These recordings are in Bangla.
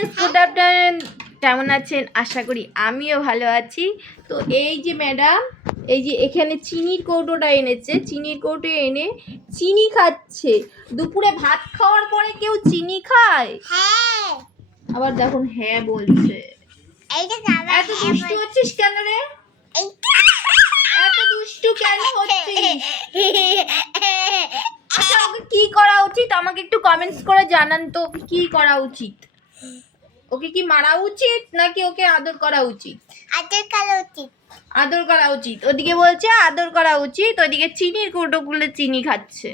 Friends, good afternoon. কেমন আছেন? আশা করি আমিও ভালো আছি। তো এই যে ম্যাডাম, এই যে এখানে চিনির কৌটোটা এনেছে, চিনির কৌটো এনে চিনি খাচ্ছে। দুপুরে ভাত খাওয়ার পরে কেউ চিনি খায়? হ্যাঁ। আবার দেখুন হ্যাঁ বলছে। এত দুষ্টু হচ্ছিস কেন রে? এত দুষ্টু কেন হচ্ছিস? আচ্ছা, ওকে কি করা উচিত আমাকে একটু কমেন্টস করে জানান তো, ওকে কি করা উচিত? ওকে কি মারা উচিত নাকি ওকে আদর করা উচিত? আদর করা উচিত। ওদিকে বলছে আদর করা উচিত, ওদিকে চিনির কৌটোগুলো চিনি খাচ্ছে।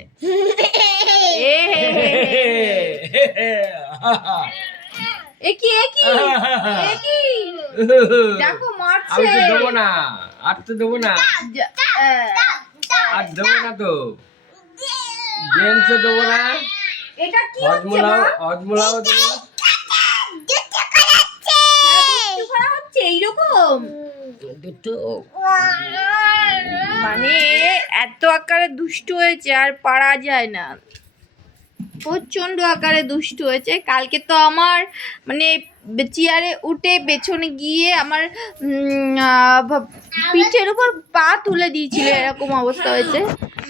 একই দেখো মারছে। আমি তো দেবো না, আর তো দেবো না, আর দেবো না তো, জেমসও দেবো না, এটা কি হচ্ছে মা? হজমোলাও দেবো না। হচ্ছে এইরকম মানে এত আকারে দুষ্টু হয়েছে আর পারা যায় না, প্রচন্ড আকারে দুষ্টু হয়েছে। কালকে তো আমার মানে চেয়ারে উঠে পেছনে গিয়ে আমার পিঠের উপর পা তুলে দিয়েছিল, এরকম অবস্থা হয়েছে।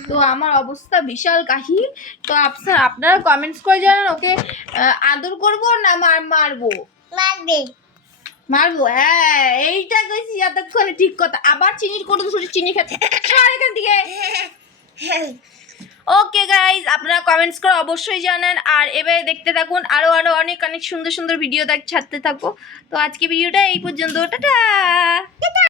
তো আমার অবস্থা বিশাল কাহিল। তো আপনারা কমেন্টস করে জানান ওকে আদর করবো না মারবো? মারবো, হ্যাঁ এইটা কইছি এতক্ষণে ঠিক কথা। আবার চিনির কৌটো শুধু চিনি খাচ্ছে এখান থেকে। ওকে গাইজ, আপনারা কমেন্টস করে অবশ্যই জানান, আর এবারে দেখতে থাকুন আরো অনেক সুন্দর সুন্দর ভিডিও ছাড়তে থাকবো। তো আজকে ভিডিওটা এই পর্যন্ত, টাটা।